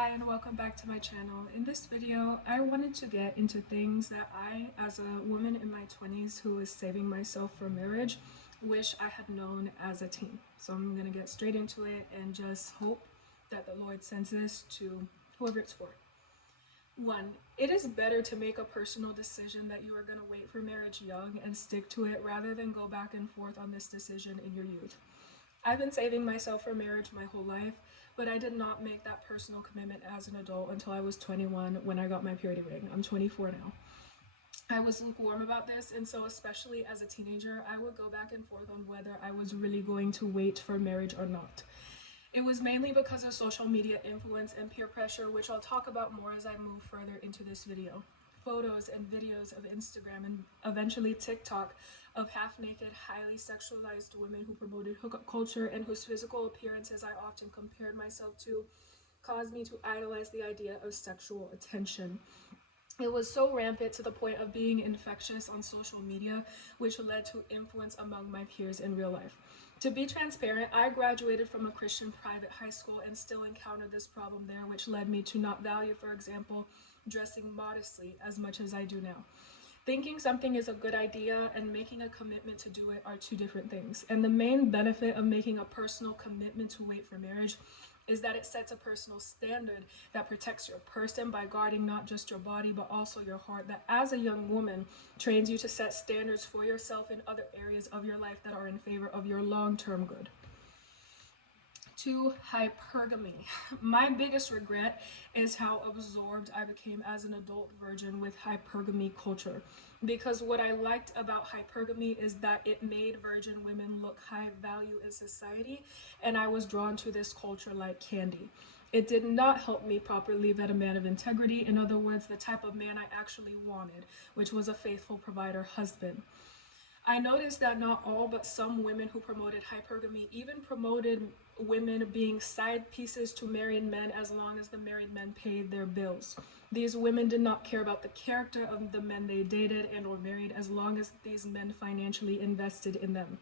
Hi and welcome back to my channel. In this video, I wanted to get into things that I, as a woman in my 20s who is saving myself for marriage, wish I had known as a teen. So I'm going to get straight into it and just hope that the Lord sends this to whoever it's for. 1. It is better to make a personal decision that you are going to wait for marriage young and stick to it rather than go back and forth on this decision in your youth. I've been saving myself for marriage my whole life, but I did not make that personal commitment as an adult until I was 21 when I got my purity ring. I'm 24 now. I was lukewarm about this, and so especially as a teenager, I would go back and forth on whether I was really going to wait for marriage or not. It was mainly because of social media influence and peer pressure, which I'll talk about more as I move further into this video. Photos and videos of Instagram and eventually TikTok of half-naked, highly sexualized women who promoted hookup culture and whose physical appearances I often compared myself to caused me to idolize the idea of sexual attention. It was so rampant to the point of being infectious on social media, which led to influence among my peers in real life. To be transparent, I graduated from a Christian private high school and still encountered this problem there, which led me to not value, for example, dressing modestly as much as I do now. Thinking something is a good idea and making a commitment to do it are two different things. And the main benefit of making a personal commitment to wait for marriage is that it sets a personal standard that protects your person by guarding not just your body but also your heart, that as a young woman trains you to set standards for yourself in other areas of your life that are in favor of your long-term good. 2. Hypergamy. My biggest regret is how absorbed I became as an adult virgin with hypergamy culture. Because what I liked about hypergamy is that it made virgin women look high value in society, and I was drawn to this culture like candy. It did not help me properly vet a man of integrity, in other words, the type of man I actually wanted, which was a faithful provider husband. I noticed that not all but some women who promoted hypergamy even promoted women being side pieces to married men as long as the married men paid their bills. These women did not care about the character of the men they dated and or married as long as these men financially invested in them.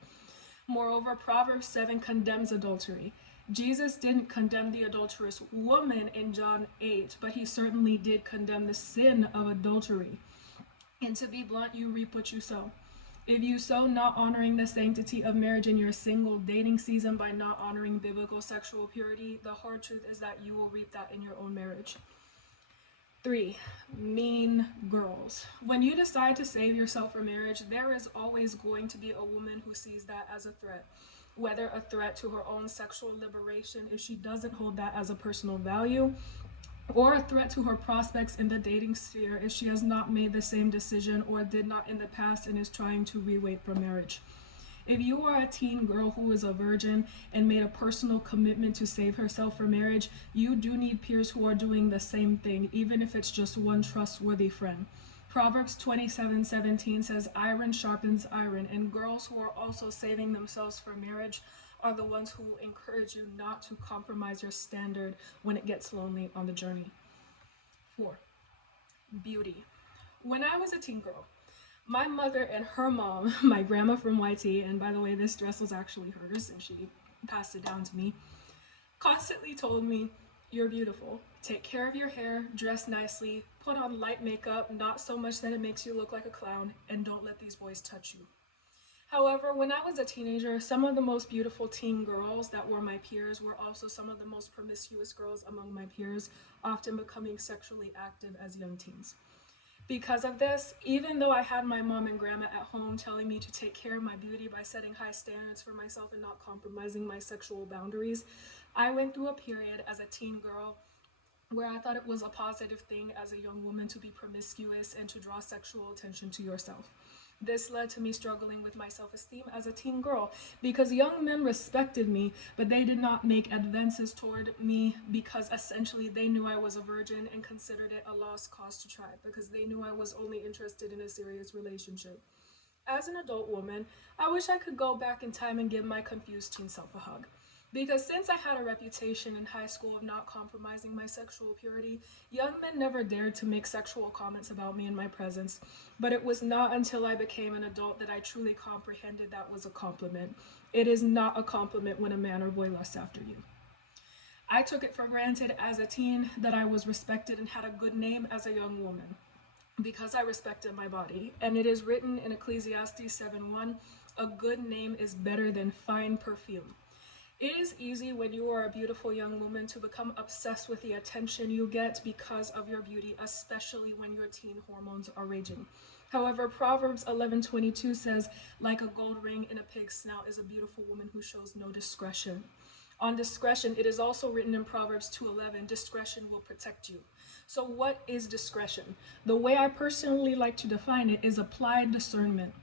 Moreover, Proverbs 7 condemns adultery. Jesus didn't condemn the adulterous woman in John 8, but he certainly did condemn the sin of adultery. And to be blunt, you reap what you sow. If you sow not honoring the sanctity of marriage in your single dating season by not honoring biblical sexual purity, the hard truth is that you will reap that in your own marriage. 3. Mean girls. When you decide to save yourself for marriage, there is always going to be a woman who sees that as a threat. Whether a threat to her own sexual liberation if she doesn't hold that as a personal value, or a threat to her prospects in the dating sphere if she has not made the same decision or did not in the past and is trying to re-wait for marriage. If you are a teen girl who is a virgin and made a personal commitment to save herself for marriage, you do need peers who are doing the same thing, even if it's just one trustworthy friend. Proverbs 27:17 says, "Iron sharpens iron," and girls who are also saving themselves for marriage are the ones who encourage you not to compromise your standard when it gets lonely on the journey. 4. Beauty. When I was a teen girl, my mother and her mom, my grandma from YT, and by the way, this dress was actually hers and she passed it down to me, constantly told me, "You're beautiful. Take care of your hair, dress nicely, put on light makeup, not so much that it makes you look like a clown, and don't let these boys touch you." However, when I was a teenager, some of the most beautiful teen girls that were my peers were also some of the most promiscuous girls among my peers, often becoming sexually active as young teens. Because of this, even though I had my mom and grandma at home telling me to take care of my beauty by setting high standards for myself and not compromising my sexual boundaries, I went through a period as a teen girl where I thought it was a positive thing as a young woman to be promiscuous and to draw sexual attention to yourself. This led to me struggling with my self-esteem as a teen girl because young men respected me, but they did not make advances toward me because essentially they knew I was a virgin and considered it a lost cause to try because they knew I was only interested in a serious relationship. As an adult woman, I wish I could go back in time and give my confused teen self a hug. Because since I had a reputation in high school of not compromising my sexual purity, young men never dared to make sexual comments about me in my presence. But it was not until I became an adult that I truly comprehended that was a compliment. It is not a compliment when a man or boy lusts after you. I took it for granted as a teen that I was respected and had a good name as a young woman because I respected my body. And it is written in Ecclesiastes 7:1, a good name is better than fine perfume. It is easy when you are a beautiful young woman to become obsessed with the attention you get because of your beauty, especially when your teen hormones are raging. However, Proverbs 11:22 says, like a gold ring in a pig's snout is a beautiful woman who shows no discretion. On discretion, it is also written in Proverbs 2:11, discretion will protect you. So what is discretion? The way I personally like to define it is applied discernment.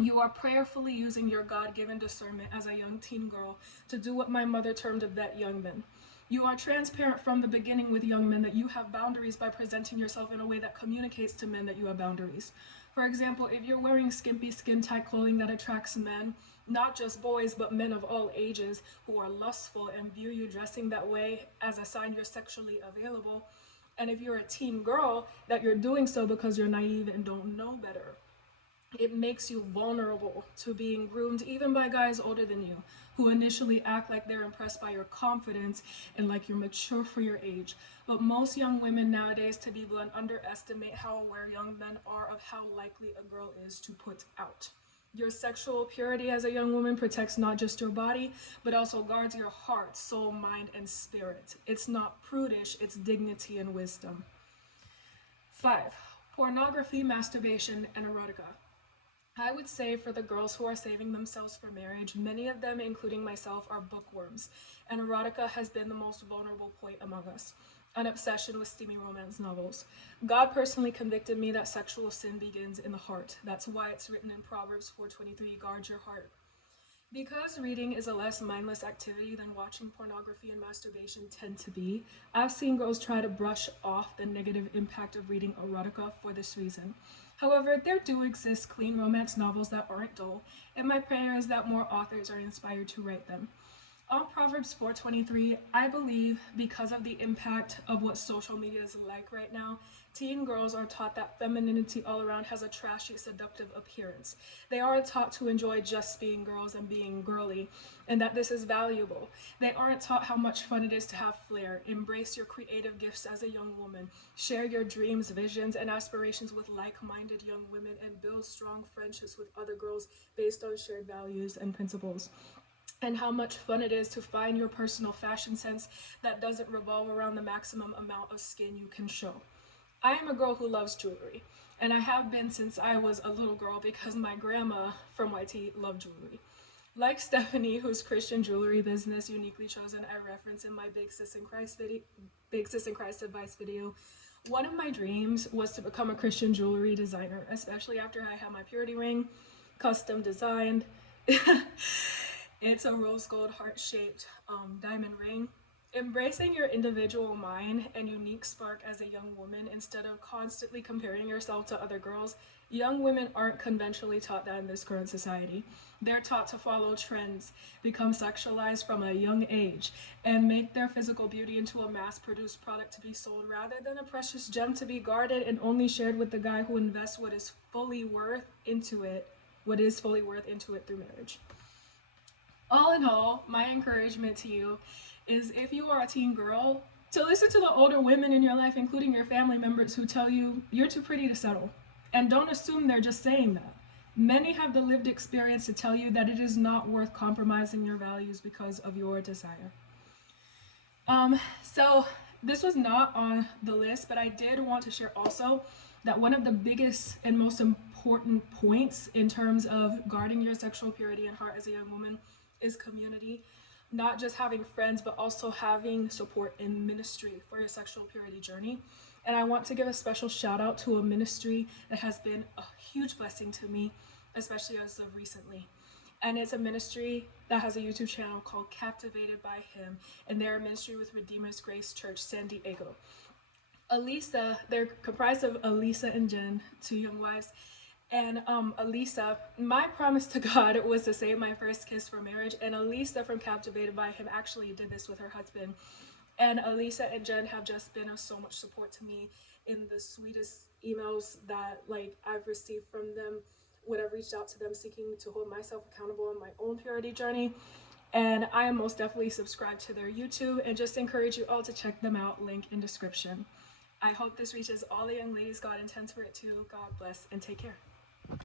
You are prayerfully using your God-given discernment as a young teen girl to do what my mother termed a vet young men. You are transparent from the beginning with young men that you have boundaries by presenting yourself in a way that communicates to men that you have boundaries. For example, if you're wearing skimpy, skin-tight clothing that attracts men, not just boys, but men of all ages who are lustful and view you dressing that way as a sign you're sexually available, and if you're a teen girl, that you're doing so because you're naive and don't know better. It makes you vulnerable to being groomed even by guys older than you, who initially act like they're impressed by your confidence and like you're mature for your age. But most young women nowadays, to be blunt, underestimate how aware young men are of how likely a girl is to put out. Your sexual purity as a young woman protects not just your body, but also guards your heart, soul, mind, and spirit. It's not prudish, it's dignity and wisdom. 5. Pornography, masturbation, and erotica. I would say for the girls who are saving themselves for marriage, many of them, including myself, are bookworms, and erotica has been the most vulnerable point among us. An obsession with steamy romance novels. God personally convicted me that sexual sin begins in the heart. That's why it's written in Proverbs 4:23, guard your heart. Because reading is a less mindless activity than watching pornography and masturbation tend to be, I've seen girls try to brush off the negative impact of reading erotica for this reason. However, there do exist clean romance novels that aren't dull, and my prayer is that more authors are inspired to write them. On Proverbs 4:23, I believe because of the impact of what social media is like right now, teen girls are taught that femininity all around has a trashy, seductive appearance. They are taught to enjoy just being girls and being girly, and that this is valuable. They aren't taught how much fun it is to have flair, embrace your creative gifts as a young woman, share your dreams, visions, and aspirations with like-minded young women, and build strong friendships with other girls based on shared values and principles. And how much fun it is to find your personal fashion sense that doesn't revolve around the maximum amount of skin you can show. I am a girl who loves jewelry, and I have been since I was a little girl because my grandma from YT loved jewelry. Like Stephanie, whose Christian jewelry business Uniquely Chosen I reference in my Big Sis in Christ advice video, one of my dreams was to become a Christian jewelry designer, especially after I had my purity ring custom designed. It's a rose gold heart-shaped diamond ring. Embracing your individual mind and unique spark as a young woman instead of constantly comparing yourself to other girls. Young women aren't conventionally taught that in this current society. They're taught to follow trends, become sexualized from a young age, and make their physical beauty into a mass-produced product to be sold rather than a precious gem to be guarded and only shared with the guy who invests what is fully worth into it through marriage. All in all, my encouragement to you is if you are a teen girl, to listen to the older women in your life, including your family members, who tell you you're too pretty to settle. And don't assume they're just saying that. Many have the lived experience to tell you that it is not worth compromising your values because of your desire. So this was not on the list, but I did want to share also that one of the biggest and most important points in terms of guarding your sexual purity and heart as a young woman is community. Not just having friends, but also having support in ministry for your sexual purity journey. And I want to give a special shout out to a ministry that has been a huge blessing to me, especially as of recently. And it's a ministry that has a YouTube channel called Captivated by Him, and they're a ministry with Redeemer's Grace Church, San Diego. Alisa, they're comprised of Alisa and Jenn, two young wives. And Alisa, my promise to God was to save my first kiss for marriage, and Alisa from Captivated by Him actually did this with her husband. And Alisa and Jenn have just been of so much support to me in the sweetest emails that I've received from them when I've reached out to them seeking to hold myself accountable in my own purity journey. And I am most definitely subscribed to their YouTube, and just encourage you all to check them out, link in description. I hope this reaches all the young ladies God intends for it to. God bless and take care.